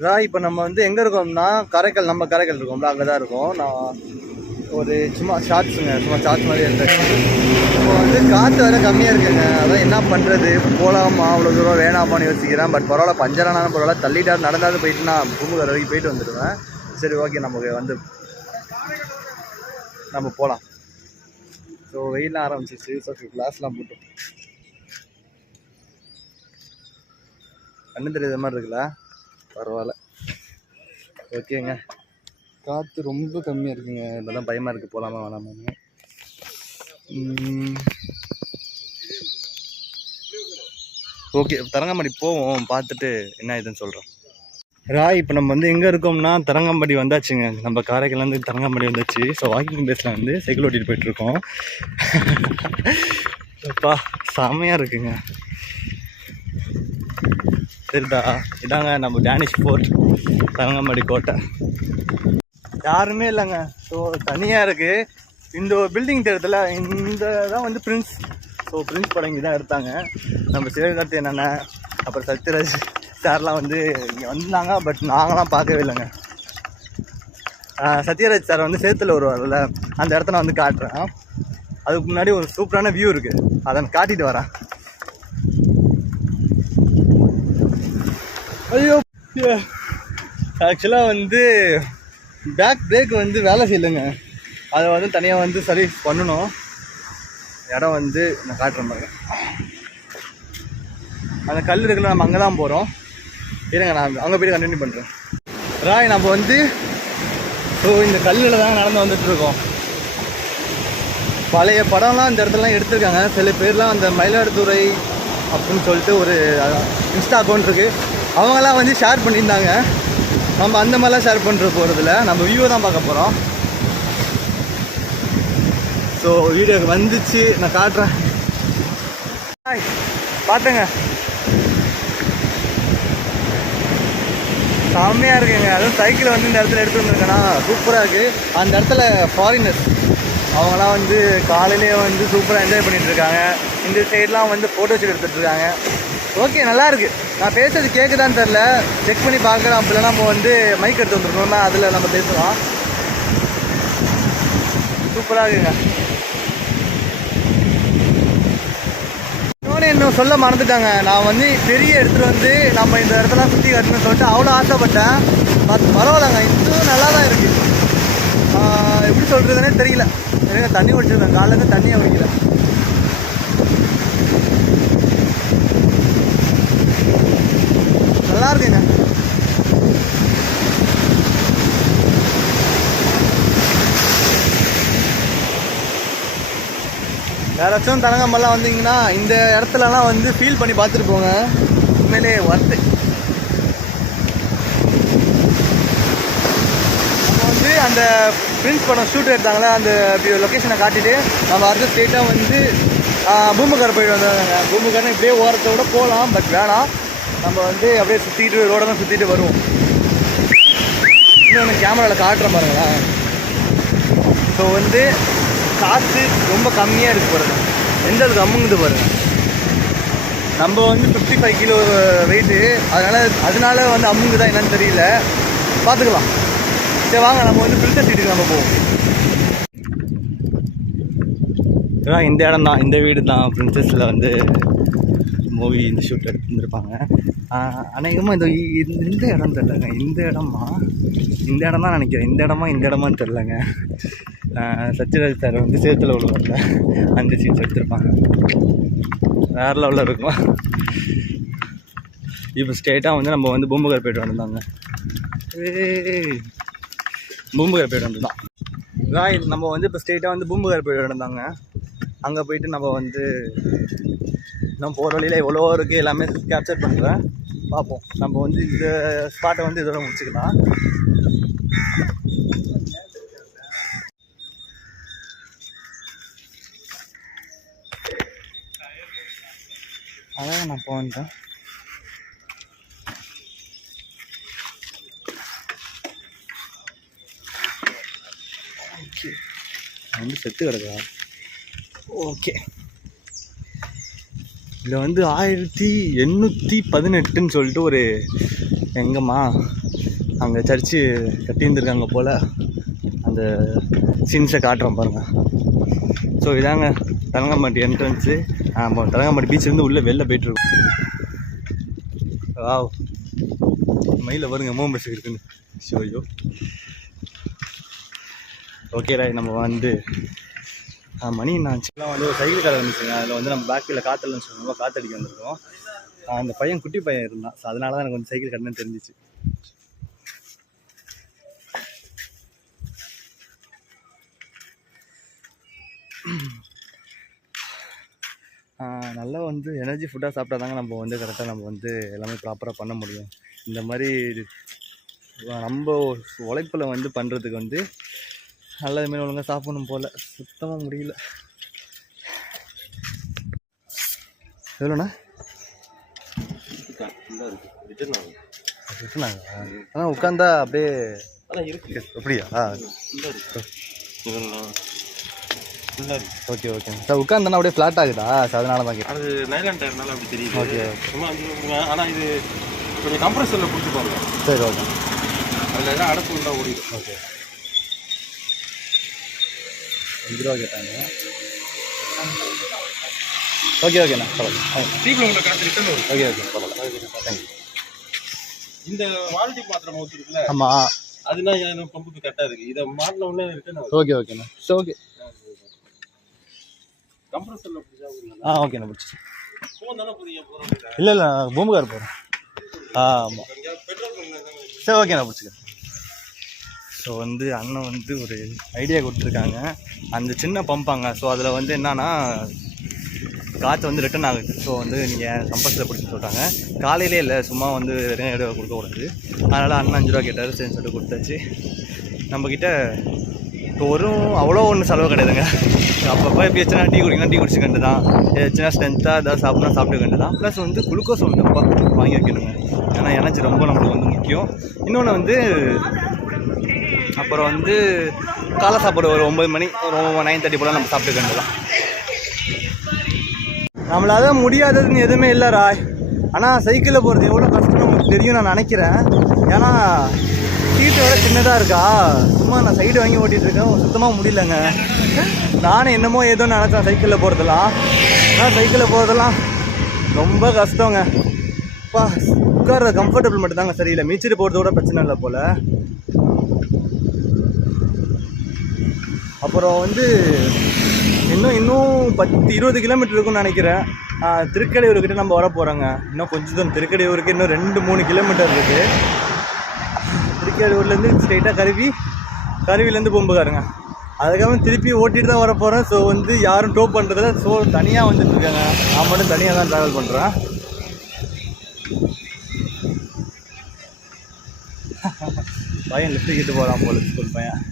இப்போ நம்ம வந்து எங்கே இருக்கோம்னா காரைக்கால், நம்ம காரைக்கால் இருக்கோம்ல, அங்கே தான் இருக்கோம். நான் ஒரு சும்மா ஷார்ட்ஸுங்க, சும்மா ஷார்ட்ஸ் மாதிரி இருந்துச்சு. இப்போ வந்து காற்று வேறு கம்மியாக இருக்குங்க. அதான் என்ன பண்ணுறது, போகலாமா அவ்வளோ தூரம் வேணாமான்னு யோசிக்கிறேன். பட் பரவாயில்ல, பஞ்சரானாலும் பரவாயில்ல, தள்ளிட்டாரு நடந்தாலும் போயிட்டு நான் பூம்புகார் வரைக்கும் போயிட்டு வந்துடுவேன். சரி, ஓகே, நமக்கு வந்து நம்ம போகலாம். ஸோ வெயிலாம் ஆரம்பிச்சிச்சு. ஸோ கிளாஸ்லாம் போட்டோம். கண்ணு தெரியாத மாதிரி இருக்குல்ல, பரவாயில்ல, ஓகேங்க. காற்று ரொம்ப கம்மியாக இருக்குங்க. இப்போதான் பயமாக இருக்குது, போகலாமா வேணாமான்னு. ஓகே, தரங்கம்பாடி போவோம், பார்த்துட்டு என்ன இதுன்னு சொல்கிறோம். இப்போ நம்ம வந்து எங்கே இருக்கோம்னா தரங்கம்பாடி வந்தாச்சுங்க. நம்ம காரைக்கால்லேருந்து தரங்கம்பாடி வந்தாச்சு. ஸோ வாக்கிங் பேஸில் வந்து சைக்கிள் ஓட்டிகிட்டு போயிட்டுருக்கோம். அப்பா செம்மையாக இருக்குங்க. சரிதா, இதாங்க நம்ம டேனிஷ் ஃபோர்ட், தரங்கம்பாடி கோட்டை. யாருமே இல்லைங்க. ஸோ தனியாக இருக்குது. இந்த பில்டிங் தேரத்தில் இந்த தான் வந்து பிரின்ஸ். ஸோ பிரின்ஸ் படம் இங்கே தான் எடுத்தாங்க. நம்ம சிவகார்த்தி என்னென்ன, அப்புறம் சத்யராஜ் சார்லாம் வந்து இங்கே வந்தாங்க. பட் நாங்களாம் பார்க்கவே இல்லைங்க. சத்யராஜ் சார் வந்து சேத்துல வருவார்ல, அந்த இடத்த நான் வந்து காட்டுறேன். அதுக்கு முன்னாடி ஒரு சூப்பரான வியூ இருக்குது, அதை காட்டிட்டு வரேன். ஐயோ, ஆக்சுவலாக வந்து பேக் பிரேக் வந்து வேலை செய்யலைங்க. அதை வந்து தனியாக வந்து சர்வீஸ் பண்ணணும். இடம் வந்து நான் காட்டுறேன் பாருங்க. அந்த கல் இருக்குல்ல, நம்ம அங்கே தான் போகிறோம். இருங்க, நான் அங்கே போய்ட்டு கண்டினியூ பண்ணுறேன். நம்ம வந்து ஸோ இந்த கல்லில் தான் நடந்து வந்துட்டுருக்கோம். பழைய படம்லாம் இந்த இடத்துலலாம் எடுத்திருக்காங்க. சில பேர்லாம் அந்த மயிலாடுதுறை அப்படின்னு சொல்லிட்டு ஒரு இன்ஸ்டா அக்கௌண்ட் இருக்குது, அவங்களாம் வந்து ஷேர் பண்ணியிருந்தாங்க. நம்ம அந்த மாதிரிலாம் ஷேர் பண்ணுற போகிறதில்ல, நம்ம வியூவை தான் பார்க்க போகிறோம். ஸோ வீடியோக்கு வந்துச்சு, நான் காட்டுறேன். பார்த்துங்க, செம்மையாக இருக்குங்க. அதுவும் சைக்கிளை வந்து இந்த இடத்துல எடுத்து வந்துருக்கேன்னா சூப்பராக இருக்குது. அந்த இடத்துல ஃபாரினர்ஸ் அவங்களாம் வந்து காலையிலே வந்து சூப்பராக என்ஜாய் பண்ணிகிட்ருக்காங்க. இந்த சைட்லாம் வந்து ஃபோட்டோ ஷூட் எடுத்துகிட்ருக்காங்க. ஓகே, நல்லாயிருக்கு. நான் பேசுறது கேட்குதான்னு தெரில, செக் பண்ணி பார்க்குறேன். அப்படிலாம் நம்ம வந்து மைக் எடுத்து வந்துருக்கோம்னா அதில் நம்ம பேசலாம். சூப்பராக இருக்குங்க. இன்னும் சொல்ல மறந்துட்டாங்க, நான் வந்து பெரிய எடுத்துகிட்டு வந்து நம்ம இந்த இடத்தெல்லாம் சுற்றி காட்டணும்னு சொல்லிட்டு அவ்வளோ ஆசைப்பட்டேன். பரவாயில்லங்க, இதுவும் நல்லா தான் இருக்குது. எப்படி சொல்கிறதுனே தெரியல. எனக்கு தண்ணி குடிச்சிருக்கேன், காலையிலேருந்து தண்ணியை குடிக்கல. நல்லா இருக்குங்க. யாராச்சும் தரங்கம்பெல்லாம் வந்தீங்கன்னா இந்த இடத்துலலாம் வந்து ஃபீல் பண்ணி பார்த்துட்டு போங்க. உண்மையிலே ஒர்த்து. நம்ம வந்து அந்த பிரின்ஸ் படம் ஷூட் எடுத்தாங்களே, அந்த லொக்கேஷனை காட்டிட்டு நம்ம அடுத்த ஸ்டேட்டாக வந்து பூம்புகார் போயிட்டு வந்தாங்க. பூம்புகார்னு இப்படியே ஓரத்தோட போகலாம், பட் வேணாம், நம்ம வந்து அப்படியே சுற்றிட்டு ரோடெல்லாம் சுற்றிட்டு வருவோம். இன்னொன்று கேமராவில் காட்டுற பாருங்களேன். ஸோ வந்து காற்று ரொம்ப கம்மியாக இருக்குது பாருங்க, எந்த அளவுக்கு அம்முங்குது பாருங்க. நம்ம வந்து 55 கிலோ வெயிட்டு, அதனால வந்து அம்முங்குதா என்னன்னு தெரியல, பார்த்துக்கலாம். சரி வாங்க, நம்ம வந்து ஃபில்டர் சீட்டுக்கு நம்ம போவோம். இந்த இடம் தான், இந்த வீடு தான் பிரின்சஸில் வந்து மூவி இந்த ஷூட் எடுத்துருந்துருப்பாங்க. அநேகமாக இந்த இடம் தெரிலங்க. இந்த இடம் தான் நினைக்கிறேன். இந்த இடமான்னு தெரிலங்க. சத்யராஜ் சார் வந்து சேத்துல உள்ளவங்க அந்த சீன்ஸ் எடுத்திருப்பாங்க. வேற லெவலில் இருக்கும். இப்போ ஸ்ட்ரெயிட்டாக வந்து நம்ம வந்து பூம்புகார் போய்ட்டு வந்தாங்க. பூம்புகார் போய்ட்டு வந்துதான் நம்ம வந்து இப்போ ஸ்ட்ரெயிட்டாக வந்து பூம்புகார் போய்ட்டு வந்தாங்க. அங்கே போயிட்டு நம்ம வந்து நம்ம போகிற வழியில் எவ்வளோ இருக்குது எல்லாமே கேப்சர் பண்ணுறேன், பார்ப்போம். நம்ம வந்து இந்த ஸ்பாட்டை வந்து இதோட முடிச்சுக்கலாம். அதான் நான் போனேன். ஓகே, வந்து செத்து கிடக்கா. ஓகே, இதில் வந்து 1818 சொல்லிட்டு ஒரு எங்கம்மா அங்கே சர்ச்சு கட்டியிருந்துருக்காங்க போல், அந்த சீன்ஸை காட்டுறோம் பாருங்கள். ஸோ இதாங்க தலங்கம்பாடி என்ட்ரன்ஸு. தலங்கம்பாடி பீச்சிலேருந்து உள்ளே வெளில போய்ட்டுருக்கோம். வாவ், மயில பாருங்க மோம் பஸ் இருக்குன்னு. ஷோயோ ஓகே ராய், நம்ம வந்து மணி நான்ச்சுலாம் வந்து ஒரு சைக்கிள் கடை வந்துச்சுங்க. அதில் வந்து நம்ம பேக்கில் காற்றுலன்னு சொல்லுவோம், காற்றடிக்க வந்திருக்கோம். அந்த பையன் குட்டி பையன் இருந்தான். ஸோ அதனால தான் எனக்கு வந்து சைக்கிள் கடைன்னு தெரிஞ்சிச்சு. நல்லா வந்து எனர்ஜி ஃபுட்டாக சாப்பிட்டா தாங்க நம்ம வந்து கரெக்டாக நம்ம வந்து எல்லாமே ப்ராப்பராக பண்ண முடியும். இந்த மாதிரி நம்ம உழைப்பில் வந்து பண்ணுறதுக்கு வந்து நல்லதுமே ஒழுங்காக சாப்பிடணும் போல், சுத்தமாக முடியல. எவ்வளோண்ணா? ஆனால் உட்காந்தா அப்படியே அப்படியா? Okay okay sir. உட்காந்தனா அப்படியே ஃப்ளாட் ஆகுதா சார்? அதனால தான் கேட்குறேன். அது நைலான் டயர்னால அப்படி தெரியுது. Okay okay. ஆனால் இது கொஞ்சம் கம்ப்ரஸரில் பிடிச்சி பாருங்க. சரி ஓகே. அதில் எதாவது அடப்பு இருந்தால் ஓடிடும். ஓகே. 5 ரூபா கேட்டாங்க. ஓகே ஓகேண்ணா பரவாயில்ல. சீக்கிரம் உங்களை காசு ரிட்டர்ன் வரும். ஓகே ஓகே பரவாயில்ல. தேங்க்யூ. இந்த வால்டி மாத்திரம் இருக்குல்ல? ஆமாம். அதுனா என் பம்புக்கு கரெக்டாக இருக்குது. இதை மாட்டின உடனே ரிட்டர்ன் வரும். ஓகே ஓகேண்ணா. So okay. கம்ப்ரஸரில் பிடிச்சா? ஓகேண்ணா பிடிச்சி. இல்லை இல்லை பூம்புகார் போகிறேன். ஆமாம் சரி ஓகேண்ணா பிடிச்சிக்கிறேன். ஸோ வந்து அண்ணன் வந்து ஒரு ஐடியா கொடுத்துருக்காங்க. அந்த சின்ன பம்பாங்க. ஸோ அதில் வந்து என்னன்னா காற்று வந்து ரிட்டர்ன் ஆகுது. ஸோ வந்து நீங்கள் கம்பல்சரி பிடிச்சி சொல்லிட்டாங்க. காலையிலே இல்லை, சும்மா வந்து வெறும் இடம் கொடுக்கக்கூடாது. அதனால் அண்ணன் 5 ரூபா கேட்டார். சரின்னு சொல்லிட்டு கொடுத்தாச்சு. நம்மக்கிட்ட இப்போ அவ்வளோ ஒன்றும் செலவு கிடையாதுங்க. அப்பப்போ எப்படி வச்சுனா டீ குடிக்கலாம், டீ குடிச்சு கண்டு தான். ஏதாச்சுன்னா ஸ்ட்ரென்த்தாக ஏதாவது சாப்பிட்னா சாப்பிட்டு கண்டு தான். ப்ளஸ் வந்து குளுக்கோஸ் ஒன்று அப்பா வாங்கி வைக்கணுங்க. ஏன்னா எனர்ஜி ரொம்ப நம்மளுக்கு வந்து முக்கியம். இன்னொன்று வந்து அப்புறம் வந்து காலை சாப்பாடு ஒரு 9 மணி, ஒரு 9:30 போல் நம்ம சாப்பிட்டு கண்டுலாம். நம்மளால முடியாததுன்னு எதுவுமே இல்லை ராய். ஆனால் சைக்கிளில் போகிறது எவ்வளோ கஷ்டம் நமக்கு தெரியும் நான் நினைக்கிறேன். ஏன்னா சீட்டை விட சின்னதாக இருக்கா. சும்மா நான் சைடு வாங்கி ஓட்டிகிட்ருக்கேன், சுத்தமாக முடியலங்க. நானும் என்னமோ ஏதோ நினச்சேன் சைக்கிளில் போகிறதெல்லாம். ஆனால் சைக்கிளில் போகிறதெல்லாம் ரொம்ப கஷ்டங்க. அப்பா உட்கார்ற கம்ஃபர்டபுள் மட்டும் தாங்க சரியில்லை. மீச்சிட்டு போகிறது கூட பிரச்சனை இல்லை போல். அப்புறம் வந்து இன்னும் 10-20 கிலோமீட்டர் இருக்குன்னு நினைக்கிறேன். திருக்கடையூர்கிட்ட நம்ம வர போகிறோங்க. இன்னும் கொஞ்சம் தான் திருக்கடையூருக்கு இன்னும் 2-3 கிலோமீட்டர் இருக்குது. திருக்கடையூர்லேருந்து ஸ்ட்ரெயிட்டாக கருவிலேருந்து பூம்புகாருங்க. அதுக்காக திருப்பி ஓட்டிகிட்டு தான் வர போகிறேன். ஸோ வந்து யாரும் டோ பண்ணுறதில்ல. ஸோ தனியாக வந்துட்டுருக்காங்க. நான் மட்டும் தனியாக தான் ட்ராவல் பண்ணுறேன். பையன் லிஃப்ட்டு கிட்டு போகிறான் போல, ஸ்கூல் பையன்.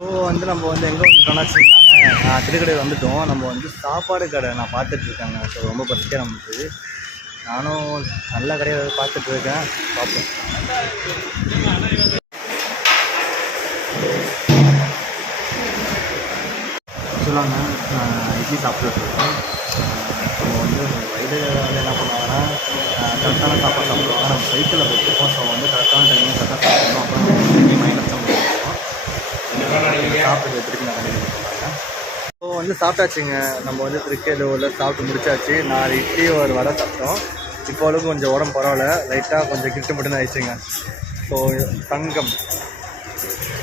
ஸோ வந்து நம்ம வந்து எங்கே வந்துட்டோம்னா வச்சுக்கோங்க, திருக்கடையில் வந்துட்டோம். நம்ம வந்து சாப்பாடு கடை நான் பார்த்துட்ருக்கேங்க. ஸோ ரொம்ப பசிக்க நமக்கு. நானும் நல்ல கடையை பார்த்துட்ருக்கேன். பார்ப்போம். சொல்லுவாங்க இட்லி சாப்பிட்டுருக்கோம். நம்ம வந்து வயது வந்து என்ன பண்ணுவாங்கன்னா கரெக்டான சாப்பாடு சாப்பிடுவாங்க. நம்ம சைக்கிளில் போயிட்டுருக்கோம். ஸோ வந்து கரெக்டான டைமில் கரெக்டாக சாப்பிடணும். அப்புறம் மைனஸ் சாப்பிட்டு திருப்பி நான் கண்டிப்பாக சொல்லுவாங்க. ஸோ வந்து சாப்பிட்டாச்சுங்க. நம்ம வந்து திருக்கேலூரில் சாப்பிட்டு முடிச்சாச்சு. 4 இட்லி ஒரு வடை சாப்பிட்டோம். இப்போ அளவுக்கு கொஞ்சம் உடம்பு பரவாயில்ல, லைட்டாக கொஞ்சம் கிட்ட மட்டும் தான் ஆயிடுச்சுங்க. ஸோ தங்கம்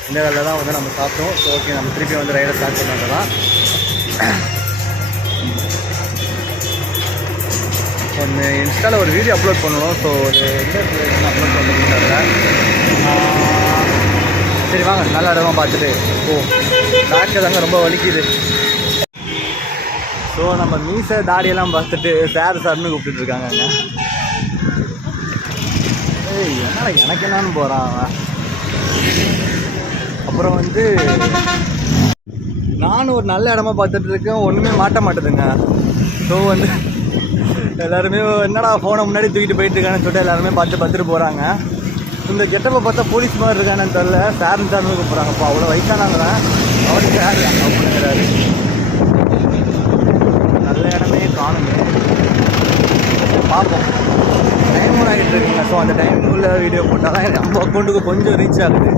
இந்த வேலை தான் வந்து நம்ம சாப்பிட்டோம். ஸோ ஓகே, நம்ம திருப்பி வந்து ரைடை ஸ்டார்ட் பண்ணலாம். ஒன்று இன்ஸ்டாவில் ஒரு வீடியோ அப்லோட் பண்ணணும். ஸோ ஒரு எந்த அப்லோட் பண்ணுறதுல சரி வாங்க நல்ல இடமா பார்த்துட்டு. பேக்கு தாங்க ரொம்ப வலிக்குது. ஸோ நம்ம மீசை தாடியெல்லாம் பார்த்துட்டு சார்னு கூப்பிட்டுருக்காங்க. ஏய் என்னடா எனக்கு என்னான்னு போகிறான் அவன். அப்புறம் வந்து நானும் ஒரு நல்ல இடமா பார்த்துட்டு இருக்கேன், ஒன்றுமே மாட்ட மாட்டேதுங்க. ஸோ வந்து எல்லாருமே என்னடா ஃபோனை முன்னாடி தூக்கிட்டு போயிட்டு இருக்கான்னு சொல்லிட்டு எல்லாருமே பார்த்துட்டு போகிறாங்க. இந்த கெட்டப்பை பார்த்தா போலீஸ் மாதிரி இருக்கானு தெரில. சார்னு கூப்பிட்றாங்கப்பா. அவ்வளோ வயசானாங்க தான் அவரு சார் அப்படிங்கிறாரு. நல்ல இடமே காணுங்க. பார்ப்போம். டைம் ஆகிட்டு இருக்குங்க. ஸோ அந்த டைமுக்குள்ளே வீடியோ போட்டால் தான் நம்ம அக்கௌண்ட்டுக்கு கொஞ்சம் ரீச் ஆகுது.